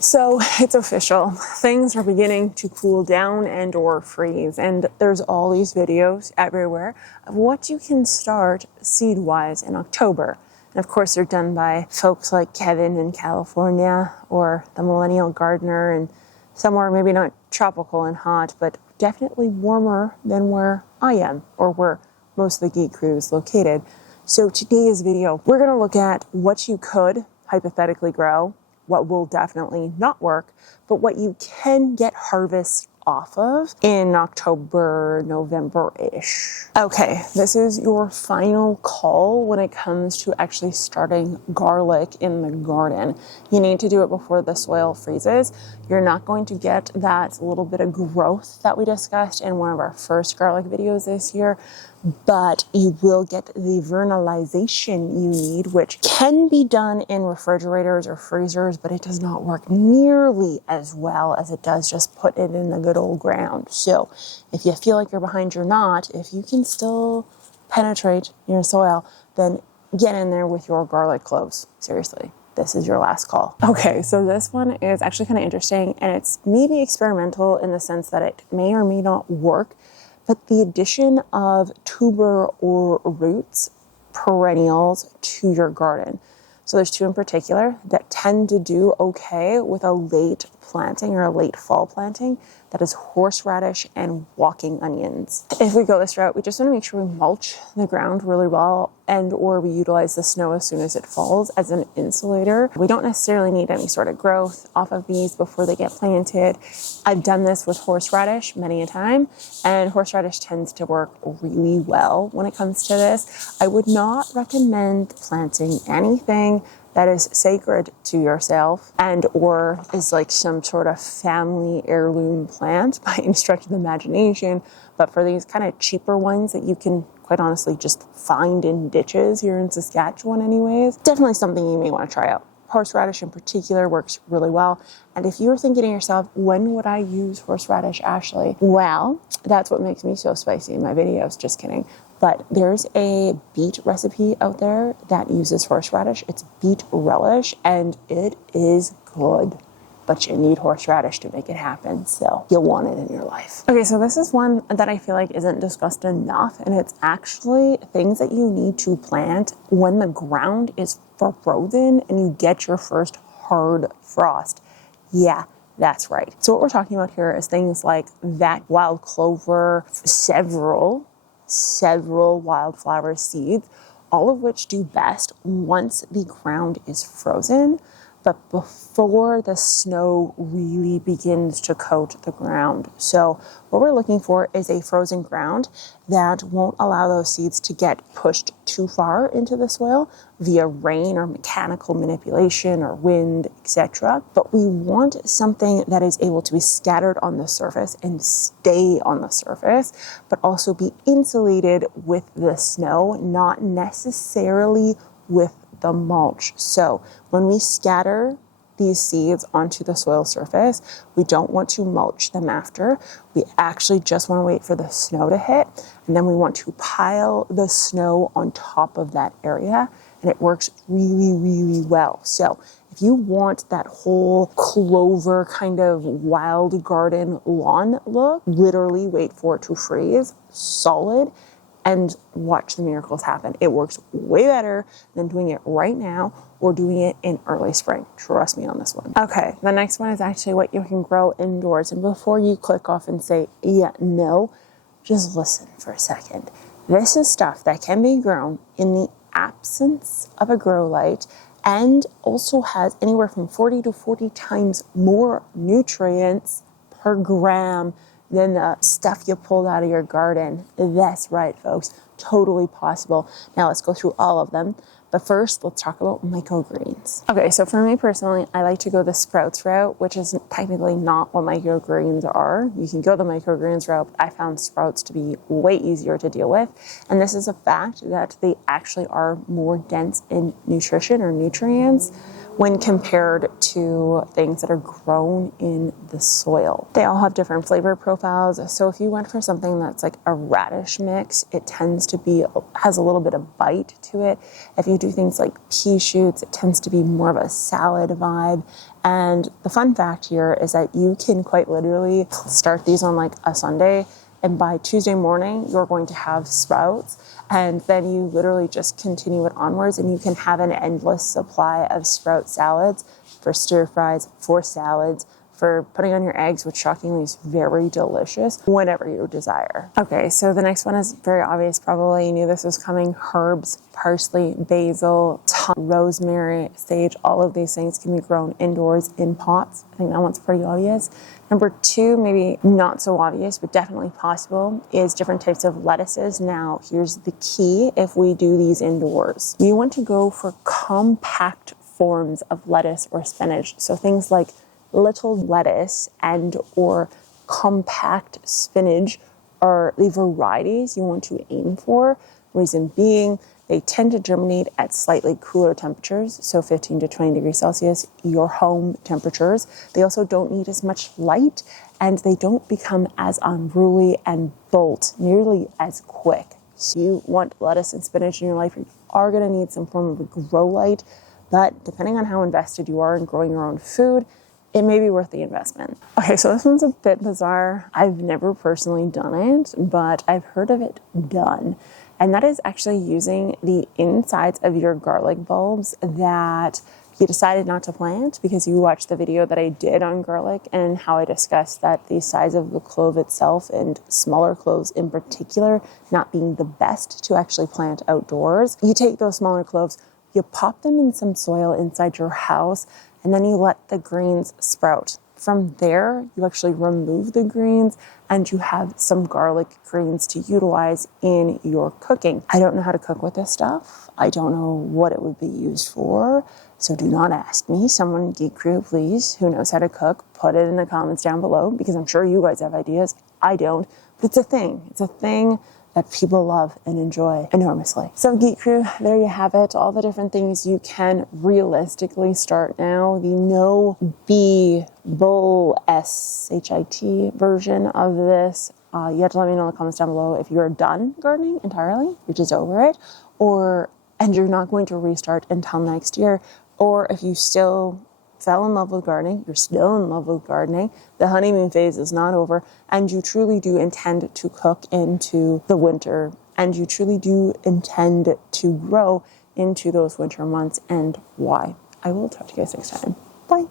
So it's official. Things are beginning to cool down and or freeze, and there's all these videos everywhere of what you can start seed-wise in October. And of course, they're done by folks like Kevin in California or the Millennial Gardener and somewhere maybe not tropical and hot, but definitely warmer than where I am or where most of the geek crew is located. So today's video, we're going to look at what you could hypothetically grow, what will definitely not work, but what you can get harvest off of in October, November-ish. Okay, this is your final call when it comes to actually starting garlic in the garden. You need to do it before the soil freezes. You're not going to get that little bit of growth that we discussed in one of our first garlic videos this year, but you will get the vernalization you need, which can be done in refrigerators or freezers, but it does not work nearly as well as it does just put it in the good old ground. So if you feel like you're behind, you're not. If you can still penetrate your soil, then get in there with your garlic cloves. Seriously. This is your last call. Okay, so this one is actually kind of interesting, and it's maybe experimental in the sense that it may or may not work, but the addition of tuber or roots, perennials, to your garden. So there's two in particular that tend to do okay with a late planting or a late fall planting. That is horseradish and walking onions. If we go this route, we just want to make sure we mulch the ground really well and or we utilize the snow as soon as it falls as an insulator. We don't necessarily need any sort of growth off of these before they get planted. I've done this with horseradish many a time, and horseradish tends to work really well when it comes to this. I would not recommend planting anything that is sacred to yourself and or is like some sort of family heirloom plant by any stretch of the imagination. But for these kind of cheaper ones that you can quite honestly just find in ditches here in Saskatchewan anyways, definitely something you may want to try out. Horseradish in particular works really well. And if you're thinking to yourself, when would I use horseradish, Ashley? Well, that's what makes me so spicy in my videos. Just kidding. But there's a beet recipe out there that uses horseradish. It's beet relish, and it is good. But you need horseradish to make it happen, so you'll want it in your life. Okay, so this is one that I feel like isn't discussed enough, and it's actually things that you need to plant when the ground is frozen and you get your first hard frost. Yeah, that's right. So what we're talking about here is things like that wild clover, several wildflower seeds, all of which do best once the ground is frozen, but before the snow really begins to coat the ground. So what we're looking for is a frozen ground that won't allow those seeds to get pushed too far into the soil via rain or mechanical manipulation or wind, etc. But we want something that is able to be scattered on the surface and stay on the surface, but also be insulated with the snow, not necessarily with the mulch. So when we scatter these seeds onto the soil surface, we don't want to mulch them after. We actually just want to wait for the snow to hit, and then we want to pile the snow on top of that area, and it works really, really well. So if you want that whole clover kind of wild garden lawn look, literally wait for it to freeze solid and watch the miracles happen. It works way better than doing it right now or doing it in early spring. Trust me on this one. Okay, the next one is actually what you can grow indoors. And before you click off and say, yeah, no, just listen for a second. This is stuff that can be grown in the absence of a grow light and also has anywhere from 40 to 40 times more nutrients per gram than the stuff you pulled out of your garden. That's right, folks. Totally possible. Now let's go through all of them. But first, let's talk about microgreens. Okay, so for me personally, I like to go the sprouts route, which is technically not what microgreens are. You can go the microgreens route, but I found sprouts to be way easier to deal with. And this is a fact that they actually are more dense in nutrition or nutrients, when compared to things that are grown in the soil. They all have different flavor profiles. So if you went for something that's like a radish mix, it tends to be, has a little bit of bite to it. If you do things like pea shoots, it tends to be more of a salad vibe. And the fun fact here is that you can quite literally start these on like a Sunday, and by Tuesday morning, you're going to have sprouts. And then you literally just continue it onwards, and you can have an endless supply of sprout salads for stir fries, for salads, for putting on your eggs, which shockingly is very delicious, whenever you desire. Okay, so the next one is very obvious. Probably you knew this was coming. Herbs, parsley, basil, thyme, rosemary, sage, all of these things can be grown indoors in pots. I think that one's pretty obvious. Number two, maybe not so obvious, but definitely possible, is different types of lettuces. Now, here's the key if we do these indoors. You want to go for compact forms of lettuce or spinach. So things like little lettuce and or compact spinach are the varieties you want to aim for. Reason being, they tend to germinate at slightly cooler temperatures, so 15 to 20 degrees Celsius, your home temperatures. They also don't need as much light, and they don't become as unruly and bolt nearly as quick. So you want lettuce and spinach in your life, you are going to need some form of a grow light, but depending on how invested you are in growing your own food, it may be worth the investment. Okay, so this one's a bit bizarre. I've never personally done it, but I've heard of it done. And that is actually using the insides of your garlic bulbs that you decided not to plant because you watched the video that I did on garlic and how I discussed that the size of the clove itself and smaller cloves in particular not being the best to actually plant outdoors. You take those smaller cloves, you pop them in some soil inside your house, and then you let the greens sprout. From there, you actually remove the greens and you have some garlic greens to utilize in your cooking. I don't know how to cook with this stuff. I don't know what it would be used for. So do not ask me. Someone, Geek Crew, please, who knows how to cook, put it in the comments down below because I'm sure you guys have ideas. I don't, but it's a thing. It's a thing that people love and enjoy enormously. So Geek Crew, there you have it. All the different things you can realistically start now. The no B bull S-H-I-T version of this. You have to let me know in the comments down below if you're done gardening entirely, you're just over it, and you're not going to restart until next year, or if you still fell in love with gardening, you're still in love with gardening, the honeymoon phase is not over, and you truly do intend to cook into the winter, and you truly do intend to grow into those winter months, and why. I will talk to you guys next time.